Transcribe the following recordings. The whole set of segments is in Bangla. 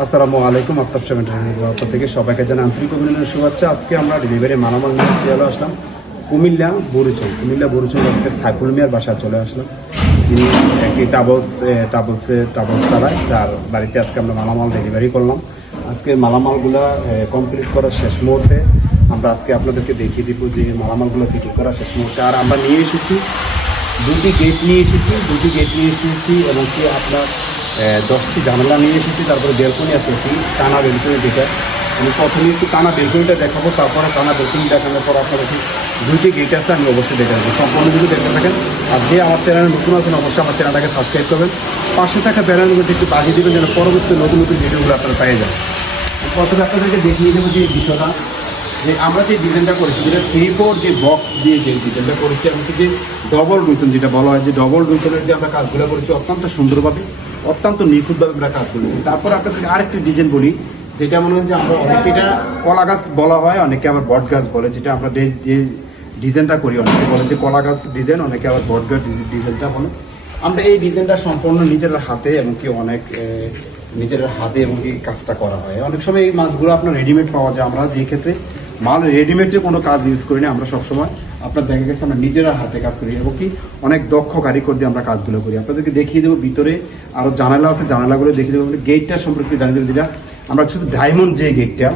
আসসালামু আলাইকুম। আফতাব সেভেন্টিনের পক্ষ থেকে সবাইকে জানাই আন্তরিক অভিনন্দন, শুভেচ্ছা। আজকে আমরা ডেলিভারি মালামাল নিয়ে চলে আসলাম কুমিল্লা বরুচং আজকে সাইফুল মিয়ার বাসায় চলে আসলাম, যিনি একটি ট্রাভেলস চালায়, যার বাড়িতে আজকে আমরা মালামাল ডেলিভারি করলাম। আজকে মালামালগুলো কমপ্লিট করার শেষ মুহূর্তে আমরা আজকে আপনাদেরকে দেখিয়ে দিব যে মালামালগুলো বিক্রি করার শেষ মুহূর্তে। আর আমরা নিয়ে এসেছি দুটি গেট নিয়ে এসেছি এবং কি আপনার 10টি জানালা নিয়ে এসেছি। তারপরে বেলকনি আছে, একটি টানা বেলকনি, যেটা আমি প্রথমে একটু টানা বেলকনিটা দেখাবো, তারপরে টানা বেলকনি দেখানোর পর আপনার একটি দুইটি গেট আছে, আমি অবশ্যই দেখে নেবো। সম্পূর্ণ যদি দেখতে থাকেন, আর যে আমার চ্যানেলে নতুন আছেন অবশ্যই আমার চ্যানেলটাকে সাবস্ক্রাইব করবেন, পাশে থাকা বেলার মধ্যে একটু বাজিয়ে দেবেন যেন পরবর্তী নতুন ভিডিওগুলো আপনারা পেয়ে যান। প্রথমে আপনাদেরকে দেখিয়ে দেবো যে বিষয়টা, যে আমরা যে ডিজাইনটা করেছি, যেটা 3/4 যে বক্স দিয়ে যে ডিজাইনটা করেছি, এমনকি যে ডবল রুইতন যেটা বলা হয়, যে ডবল রুইতনের যে আমরা কাজগুলো করেছি অত্যন্ত সুন্দরভাবে, অত্যন্ত নিখুঁতভাবে আমরা কাজ করেছি। তারপর আপনাদেরকে আরেকটি ডিজাইন বলি, যেটা মনে হয় যে আমরা অনেকে এটা কলা গাছ বলা হয়, অনেকে আবার বট গাছ বলে। যেটা আমরা যে ডিজাইনটা করি, অনেকে বলে যে কলা গাছ ডিজাইন, অনেকে আবার বট গাছ ডিজাইনটা বলে। আমরা এই ডিজাইনটা সম্পূর্ণ নিজের হাতে এবং কি নিজের হাতে এবং কি কাজটা করা হয়। অনেক সময় এই মাছগুলো আপনার রেডিমেড পাওয়া যায়, আমরা যে ক্ষেত্রে মাল রেডিমেডে কোনো কাজ ইউজ করি না, আমরা সবসময় আপনার দেখা গেছে আমরা নিজেরা হাতে কাজ করি এবং কি অনেক দক্ষ কারিগর দিয়ে আমরা কাজগুলো করি। আপনাদেরকে দেখিয়ে দেবো, ভিতরে আরো জানালা আছে, জানালাগুলো দেখিয়ে দেবো। গেটটা সম্পর্কে জানিয়ে দেবো, যেটা আমরা শুধু ডায়মন্ড যে গেটটা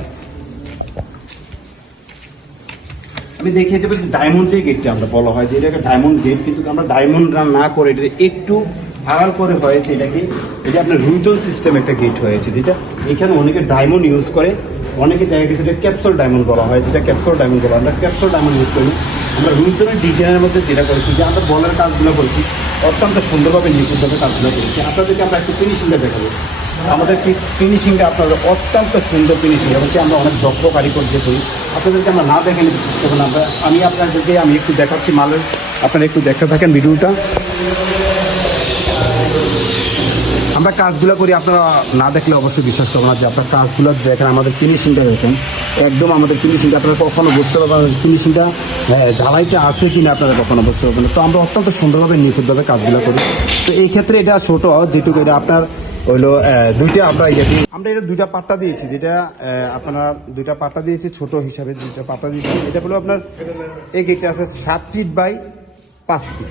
আমি দেখিয়ে দেবো, যে ডায়মন্ড যে গেটটা আমরা বলা হয় যে এটাকে ডায়মন্ড গেট, কিন্তু আমরা ডায়মন্ড রান না করে এটা একটু আড়াল করে হয়েছে। এটা আপনার রুইতন সিস্টেম একটা গেট হয়েছে, যেটা এখানে অনেকে ডায়মন্ড ইউজ করে, অনেকে দেখা গেছে এটা ক্যাপসুল ডায়মন্ড বলা হয়, যেটা ক্যাপসুল ডায়মন্ড বলা, আমরা ক্যাপসুল ডায়মন্ড ইউজ করি। আমরা রুইতনের ডিজাইনের মধ্যে যেটা করেছি, যে আমরা বলের কাজগুলো করেছি অত্যন্ত সুন্দরভাবে নিখুঁতভাবে কাজগুলো করেছি। আপনাদেরকে আমরা একটু ফিনিশিংটা দেখাবো। আমাদের ফিনিশিংটা আপনাদের অত্যন্ত সুন্দর ফিনিশিং, এবং কি আমরা অনেক দক্ষ কারিগর দিয়ে করি। আপনাদেরকে আমরা না দেখে নিতে পারবো না, আমি আপনাদেরকে একটু দেখাচ্ছি মালের, আপনারা একটু দেখতে থাকেন ভিডিওটা। আমরা কাজগুলো করি, আপনারা না দেখলে অবশ্যই বিশ্বাস করবেন না যে আপনার কাজগুলো দেখেন, আমাদের ফিনিশিংটা দেখেন, একদম আমাদের ফিনিশিংটা আপনারা কখনো বুঝতে পারবেন ফিনিশিংটা ঢালাইটা আছে কিনা, আপনারা কখনো বুঝতে পারবেন না। তো আমরা অত্যন্ত সুন্দরভাবে নিখুঁতভাবে কাজগুলো করি। তো এই ক্ষেত্রে এটা ছোট যেটুকু, এটা আপনার হইলো দুইটা, আমরা এটা দুইটা পাট্টা দিয়েছি, যেটা আপনারা দুইটা পাট্টা দিয়েছি ছোট হিসাবে, দুইটা পাট্টা দিয়েছি। এটা হলো আপনার এই গেটটা আছে 7 ফিট বাই 5 ফিট,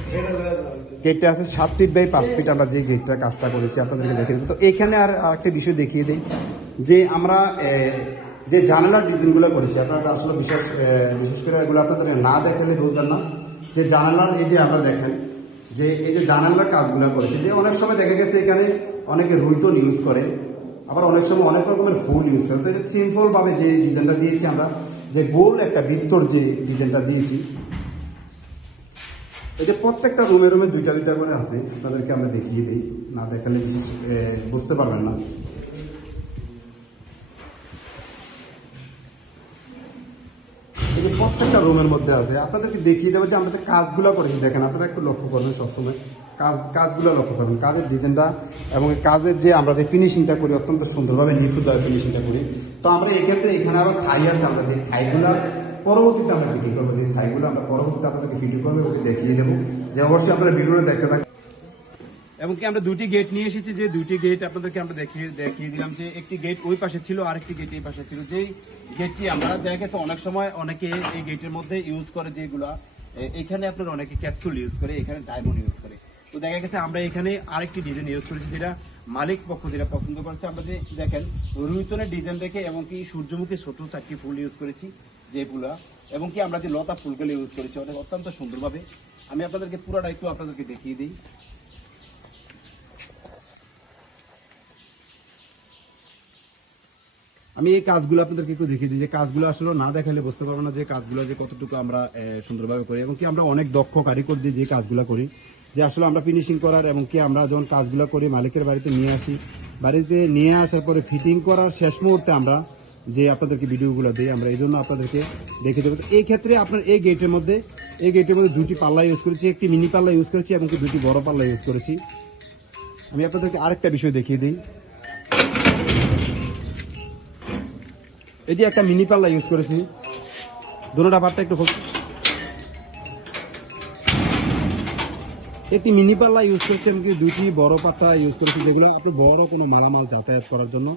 গেটটা আছে 7 ফিট বাই 5 ফিট। আমরা যে গেটটার কাজটা করেছি আপনাদেরকে দেখিয়ে দেবো। তো এখানে আর একটা বিষয় দেখিয়ে দিই, যে আমরা যে জানালার ডিজাইনগুলো করেছি, আপনারা আসলে বিশেষ করে এগুলো আপনাদের না দেখালে বুঝবেন না। যে জানালার এই যে আমরা দেখেন, যে এই যে জানালার কাজগুলো করেছি, যে অনেক সময় দেখা গেছে এখানে অনেকে রুইতন ইউজ করে, আবার অনেক সময় অনেক রকমের ফুল ইউজ করে। তো এটা সিম্পল ভাবে যে ডিজাইনটা দিয়েছি আমরা, যে গোল একটা বৃত্তর যে ডিজাইনটা দিয়েছি, এই যে প্রত্যেকটা রুমে দুইটা করে আছে, তাদেরকে আমরা দেখিয়ে দিই, না দেখালে বুঝতে পারবেন না। এই যে প্রত্যেকটা রুমের মধ্যে আছে, আপনাদেরকে দেখিয়ে দেবো যে আমাদের কাজগুলো করেছি। দেখেন, আপনারা একটু লক্ষ্য করবেন, সবসময় কাজগুলো লক্ষ্য করবেন, কাজের ডিজাইনটা এবং কাজের যে আমরা যে ফিনিশিংটা করি অত্যন্ত সুন্দরভাবে নিখুঁতভাবে ফিনিশিংটা করি। তো আমরা এক্ষেত্রে এখানে আরো থাই আছে, আমরা যে থাইগুলো পরবর্তীতে আমরা ভিডিও করবো, যে থাইগুলো আমরা পরবর্তীতে আপনাদেরকে ভিডিও করবো, ওকে দেখিয়ে দেবো, যে অবশ্যই আপনারা ভিডিওটা দেখতে থাকেন। এবং কি আমরা দুটি গেট নিয়ে এসেছি, যে দুটি গেট আপনাদেরকে আমরা দেখিয়ে দিলাম, যে একটি গেট ওই পাশে ছিল, আরেকটি গেট এই পাশে ছিল। যেই গেটটি আমরা দেখা গেছে অনেক সময় অনেকে এই গেটের মধ্যে ইউজ করে, যেগুলা এখানে আপনার অনেকে ক্যাপসুল ইউজ করে, এখানে ডায়মন্ড ইউজ করে। তো দেখা গেছে আমরা এখানে আরেকটি ডিজাইন ইউজ করেছি, যেটা মালিক পক্ষ যেটা পছন্দ করেছে। আমরা যে দেখেন রুইতনের ডিজাইন দেখে, এবং কি সূর্যমুখী ছোট 4টি ফুল ইউজ করেছি যেগুলা, এবং কি আমরা যে লতা ফুলগুলো ইউজ করেছি অনেক অত্যন্ত সুন্দরভাবে। আমি আপনাদেরকে পুরোটা একটু আপনাদেরকে দেখিয়ে দিই। আমি এই কাজগুলো আপনাদেরকে একটু দেখিয়ে দিই, যে কাজগুলো আসলে না দেখালে বুঝতে পারবো না যে কাজগুলো যে কতটুকু আমরা সুন্দরভাবে করি, এবং কি আমরা অনেক দক্ষ কারিগর দিয়ে যে কাজগুলো করি, যে আসলে আমরা ফিনিশিং করার, এবং কি আমরা যখন কাজগুলো করি মালিকের বাড়িতে নিয়ে আসি, বাড়িতে নিয়ে আসার পরে ফিটিং করার শেষ মুহূর্তে আমরা যে আপনাদেরকে ভিডিওগুলো দিই, আমরা এই জন্য আপনাদেরকে দেখে দেবো। এই ক্ষেত্রে আপনার এই গেটের মধ্যে দুটি পাল্লা ইউজ করেছি, একটি মিনি পাল্লা ইউজ করেছি, এবং কি দুটি বড় পাল্লা ইউজ করেছি। আমি আপনাদেরকে আরেকটা বিষয় দেখিয়ে দিই, এই যে একটা মিনি পাল্লা ইউজ করেছি, দুটোটা পাটটা একটু একটি মিনি পাল্লা ইউজ করেছি, এমনকি দুটি বড় পাট্টা ইউজ করেছি, যেগুলো আপনার বড় কোনো মালামাল যাতায়াত করার জন্য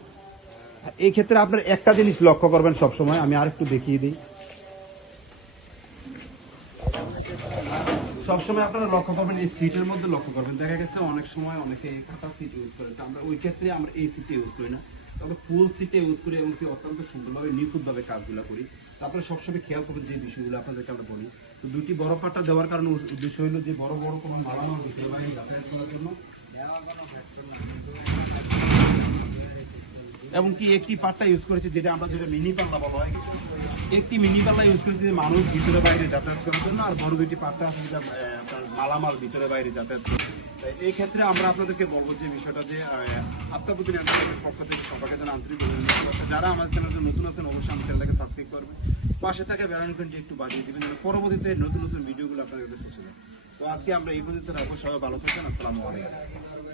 এই ক্ষেত্রে আপনার একটা জিনিস লক্ষ্য করবেন সবসময়, আমি আরেকটু দেখিয়ে দিই। সবসময় আপনারা লক্ষ্য করবেন এই সিটের মধ্যে লক্ষ্য করবেন, দেখা গেছে অনেক সময় অনেকে কাটা সিট ইউজ করে, তো আমরা ওই ক্ষেত্রে আমরা এই সিটে ইউজ করি না, তবে ফুল সিটে ইউজ করি এবং কি অত্যন্ত সুন্দরভাবে নিখুঁতভাবে কাজগুলো করি। তারপরে সবসময় খেয়াল করবেন যে বিষয়গুলো আপনাদেরকে আমরা বলি। তো দুটি বড় পাটা দেওয়ার কারণে উদ্দেশ্য হলো যে বড় বড় কোনো মালামাল ভিতরে বাইরে যাতায়াত করার জন্য, এবং কি একটি পাট্টা ইউজ করেছে যেটা আমরা যেটা মিনি পাল্লা বলা হয়, একটি মিনি পাল্লা ইউজ করেছে যে মানুষ ভিতরে বাইরে যাতায়াত করার জন্য, আর বড় দুইটি পাট্টা আছে যেটা আপনার মালামাল ভিতরে বাইরে যাতায়াত করে। তাই এই ক্ষেত্রে আমরা আপনাদেরকে বলবো যে বিষয়টা যে আত্মাবুদ্দিন এন্টারপ্রাইজের পক্ষ থেকে সবাইকে যেন আন্তরিক অভিনন্দন। যারা আমাদের চ্যানেলে নতুন আছেন অবশ্যই আমার চ্যানেলটাকে সাবস্ক্রাইব করবেন, পাশে থাকা বেল আইকনটি একটু বাজিয়ে দিবেন যেন পরবর্তীতে নতুন নতুন ভিডিওগুলো আপনাদের কাছে পৌঁছে যায়। তো আজকে আমরা এই পর্যন্ত রাখবো, সবাই ভালো থাকবেন, আসসালামু আলাইকুম।